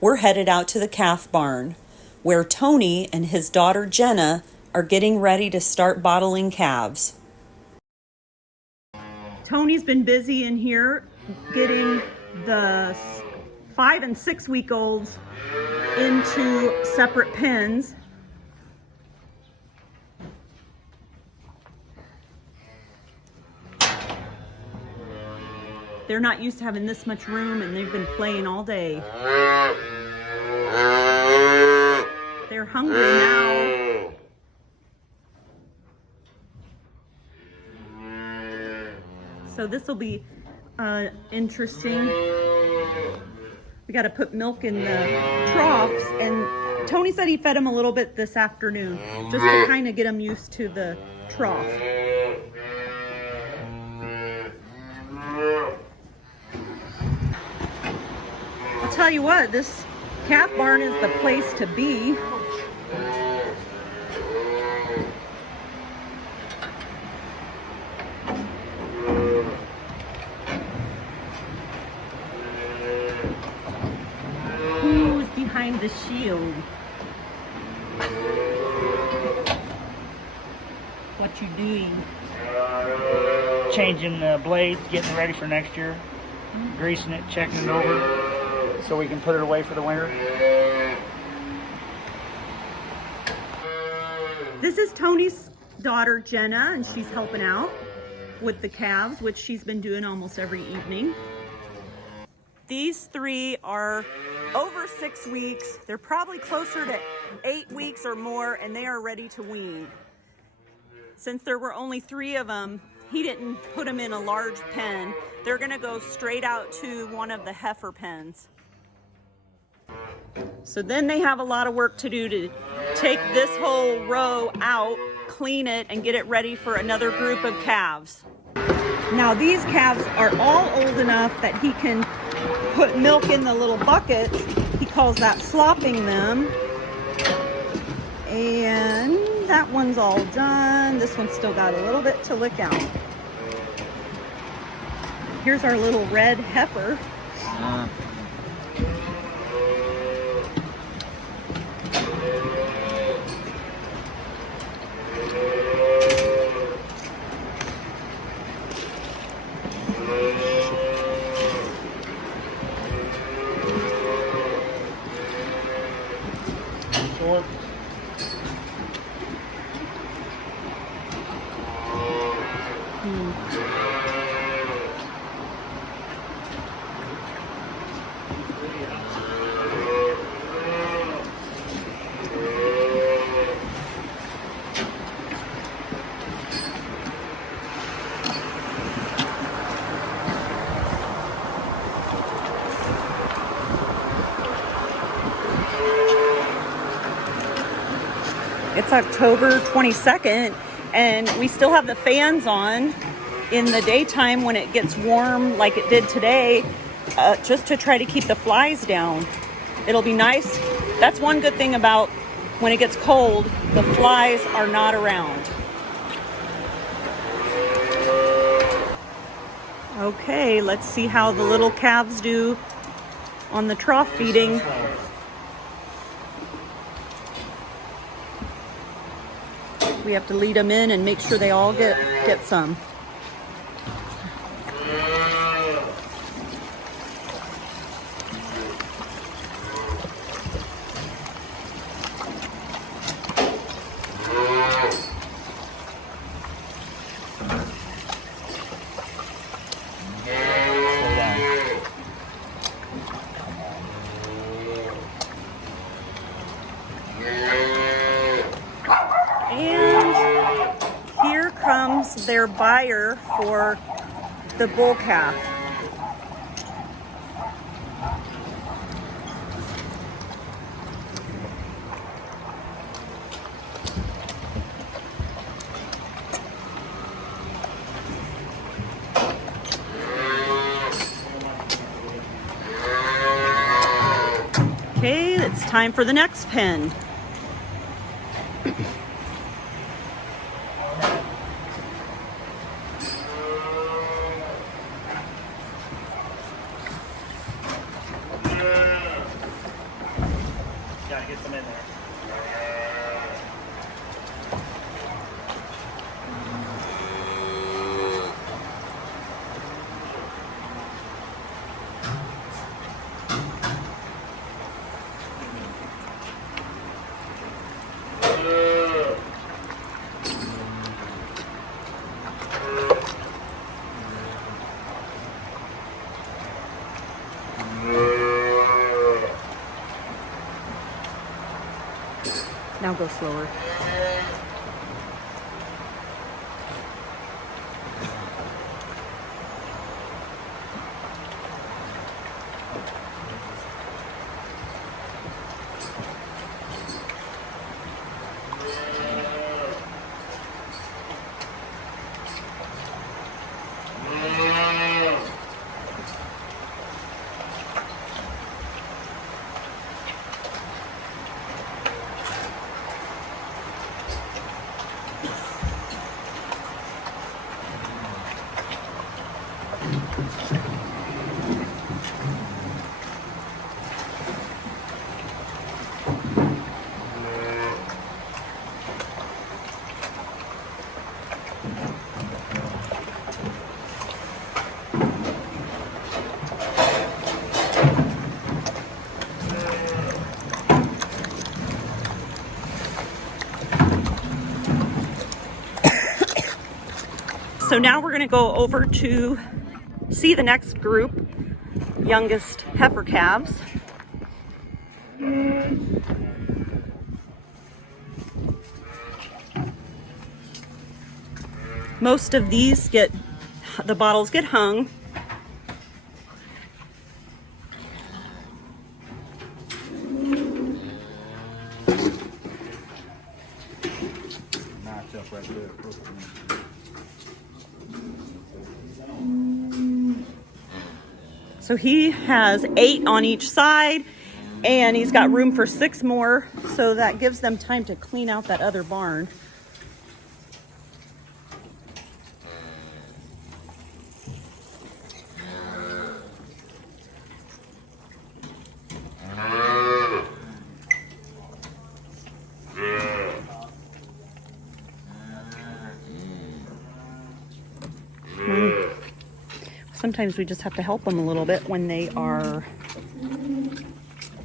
we're headed out to the calf barn, where Tony and his daughter Jenna are getting ready to start bottling calves. Tony's been busy in here getting the 5 and 6 week olds into separate pens. They're not used to having this much room, and they've been playing all day. They're hungry now. So this will be interesting. We got to put milk in the troughs, and Tony said he fed them a little bit this afternoon, just to kind of get them used to the trough. I'll tell you what, this calf barn is the place to be. Who's behind the shield? What you doing? Changing the blade, getting ready for next year, greasing it, checking it over so we can put it away for the winter. This is Tony's daughter Jenna, and she's helping out with the calves, which she's been doing almost every evening. These 3 are over 6 weeks. They're probably closer to 8 weeks or more, and they are ready to wean. Since there were only 3 of them, he didn't put them in a large pen. They're gonna go straight out to one of the heifer pens. So then they have a lot of work to do to take this whole row out, clean it, and get it ready for another group of calves. Now these calves are all old enough that he can put milk in the little buckets. He calls that slopping them. And that one's all done. This one's still got a little bit to lick out. Here's our little red heifer. It's October 22nd, and we still have the fans on in the daytime when it gets warm like it did today, just to try to keep the flies down. It'll be nice. That's one good thing about when it gets cold, the flies are not around. Okay, let's see how the little calves do on the trough feeding. We have to lead them in and make sure they all get some. Their buyer for the bull calf. Okay, it's time for the next pen. gets them in there. Now go slower. So now we're going to go over to see the next group, youngest heifer calves. Most of these the bottles get hung. So he has 8 on each side, and he's got room for 6 more, so that gives them time to clean out that other barn. Sometimes we just have to help them a little bit when they are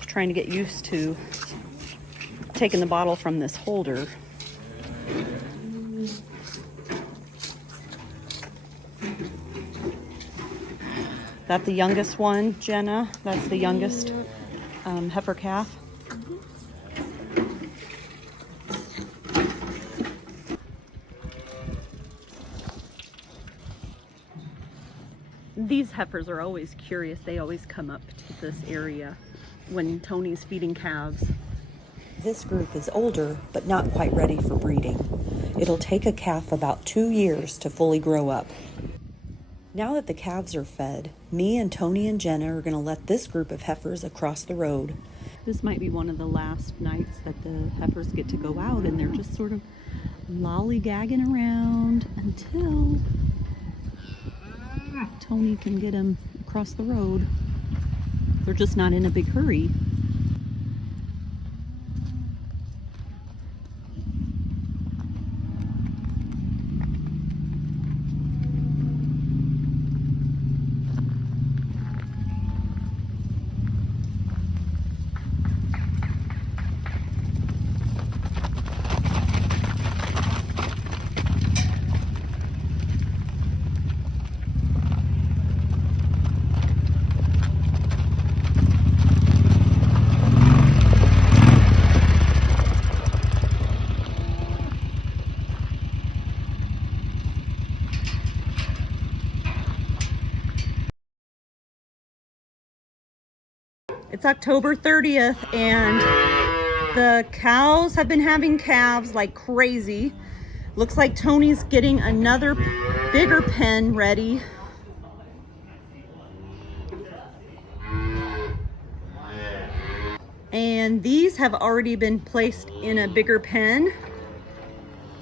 trying to get used to taking the bottle from this holder. That's the youngest one, Jenna. That's the youngest heifer calf. These heifers are always curious. They always come up to this area when Tony's feeding calves. This group is older, but not quite ready for breeding. It'll take a calf about 2 years to fully grow up. Now that the calves are fed, me and Tony and Jenna are going to let this group of heifers across the road. This might be one of the last nights that the heifers get to go out, and they're just sort of lollygagging around until Tony can get them across the road. They're just not in a big hurry. It's October 30th, and the cows have been having calves like crazy. Looks like Tony's getting another bigger pen ready. And these have already been placed in a bigger pen.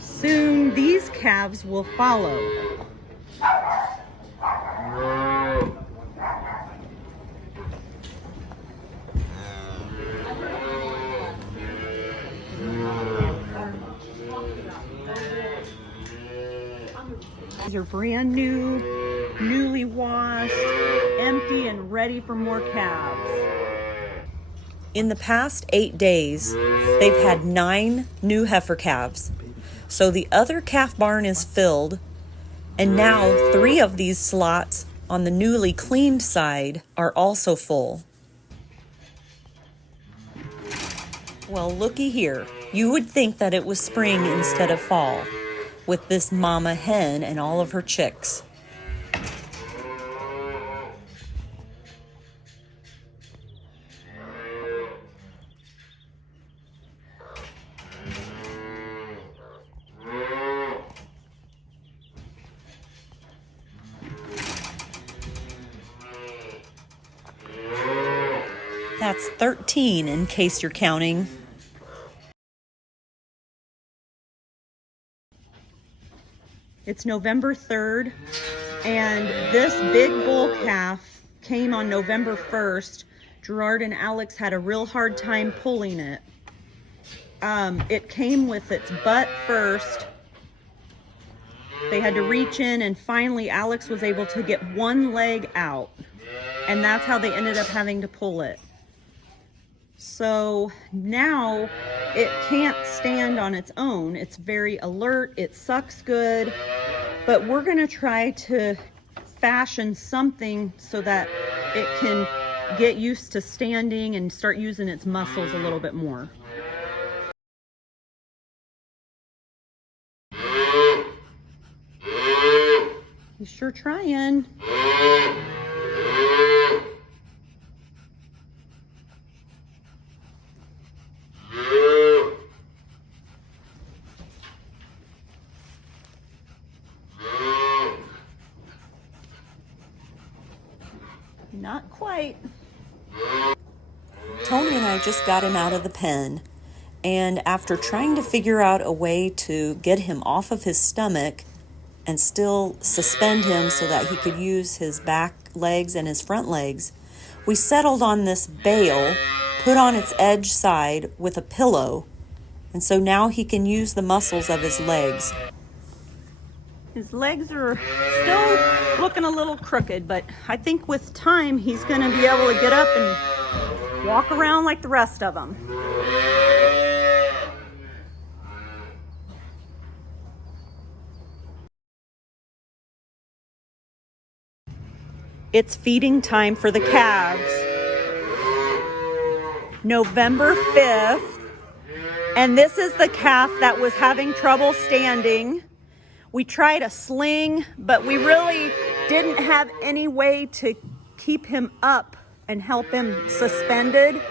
Soon these calves will follow. These are brand new, newly washed, empty and ready for more calves. In the past 8 days, they've had 9 new heifer calves. So the other calf barn is filled, and now 3 of these slots on the newly cleaned side are also full. Well, looky here. You would think that it was spring instead of fall, with this mama hen and all of her chicks. That's 13 in case you're counting. It's November 3rd, and this big bull calf came on November 1st. Gerard and Alex had a real hard time pulling it. It came with its butt first. They had to reach in, and finally Alex was able to get one leg out, and that's how they ended up having to pull it. So now it can't stand on its own. It's very alert, it sucks good, but we're gonna try to fashion something so that it can get used to standing and start using its muscles a little bit more. He's sure trying. Not quite. Tony and I just got him out of the pen, and after trying to figure out a way to get him off of his stomach and still suspend him so that he could use his back legs and his front legs, we settled on this bale put on its edge side with a pillow, and so now he can use the muscles of his legs. His legs are still looking a little crooked, but I think with time he's going to be able to get up and walk around like the rest of them. It's feeding time for the calves. November 5th, and this is the calf that was having trouble standing. We tried a sling, but we really didn't have any way to keep him up and help him suspended.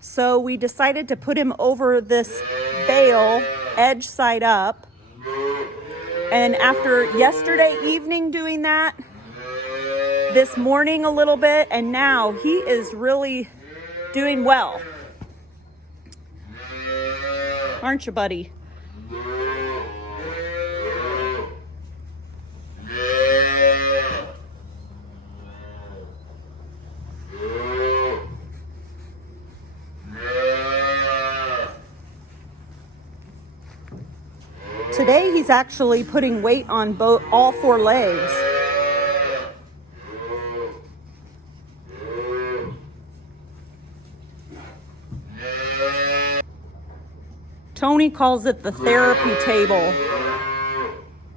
So we decided to put him over this bale, edge side up. And after yesterday evening doing that, this morning a little bit, and now he is really doing well. Aren't you, buddy? Today he's actually putting weight on all 4 legs. Tony calls it the therapy table,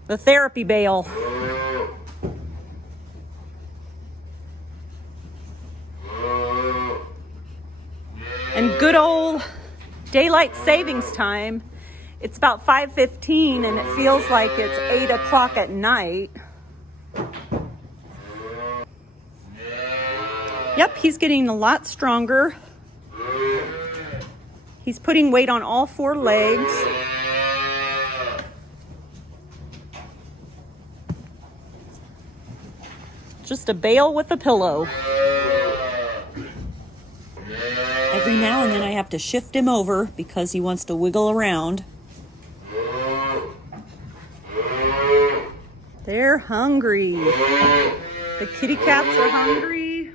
the therapy bale. And good old daylight savings time. It's about 5:15 and it feels like it's 8 o'clock at night. Yep, he's getting a lot stronger. He's putting weight on all 4 legs. Just a bale with a pillow. Every now and then I have to shift him over because he wants to wiggle around. They're hungry. The kitty cats are hungry.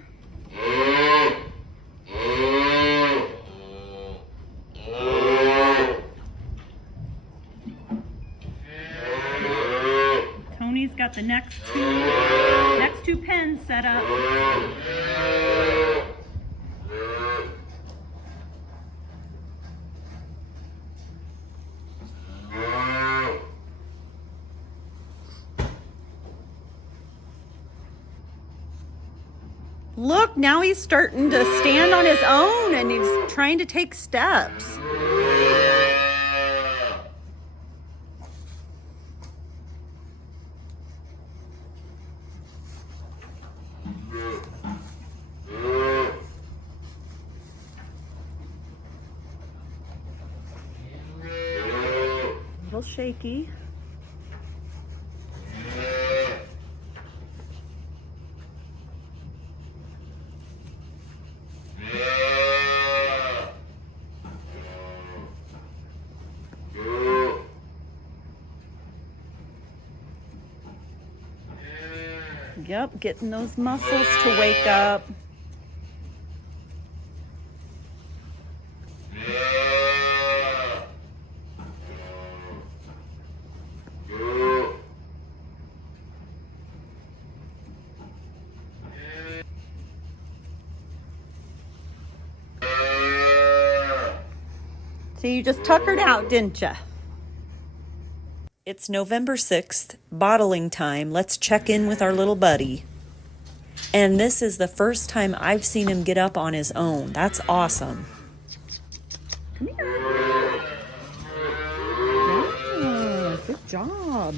Tony's got the next two pens set up. Look, now he's starting to stand on his own and he's trying to take steps. A little shaky. Yep, getting those muscles to wake up. So you just tuckered out, didn't you? It's November 6th, bottling time. Let's check in with our little buddy. And this is the first time I've seen him get up on his own. That's awesome. Come here. Yeah, good job.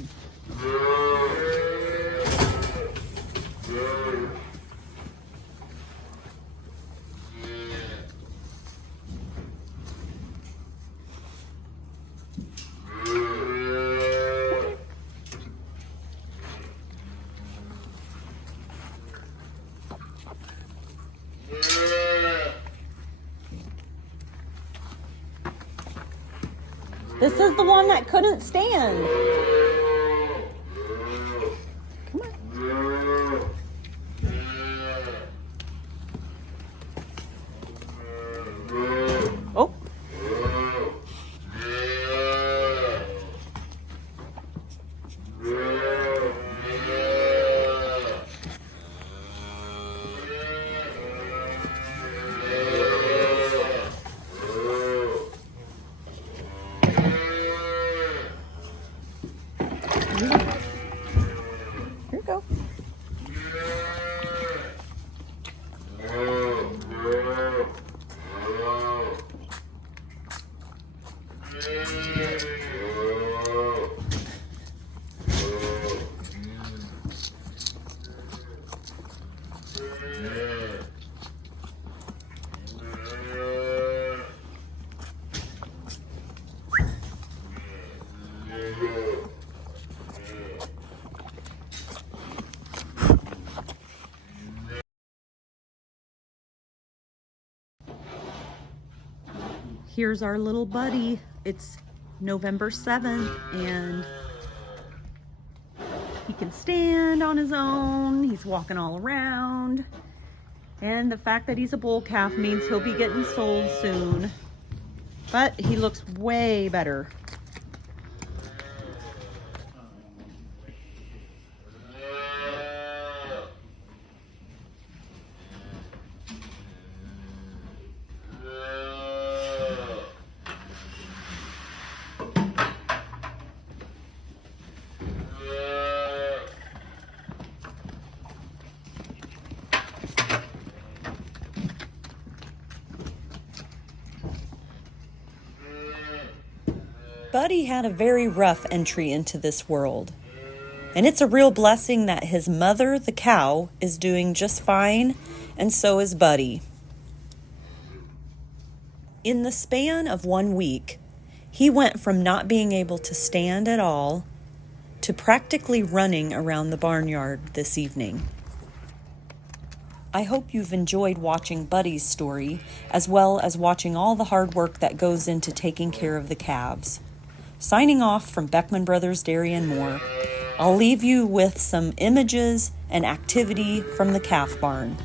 This is the one that couldn't stand. Come on. Oh. Here you go. Here's our little buddy. It's November 7th and he can stand on his own. He's walking all around. And the fact that he's a bull calf means he'll be getting sold soon. But he looks way better. Buddy had a very rough entry into this world. And it's a real blessing that his mother, the cow, is doing just fine, and so is Buddy. In the span of 1 week, he went from not being able to stand at all to practically running around the barnyard this evening. I hope you've enjoyed watching Buddy's story, as well as watching all the hard work that goes into taking care of the calves. Signing off from Beckman Brothers Dairy and More, I'll leave you with some images and activity from the calf barn.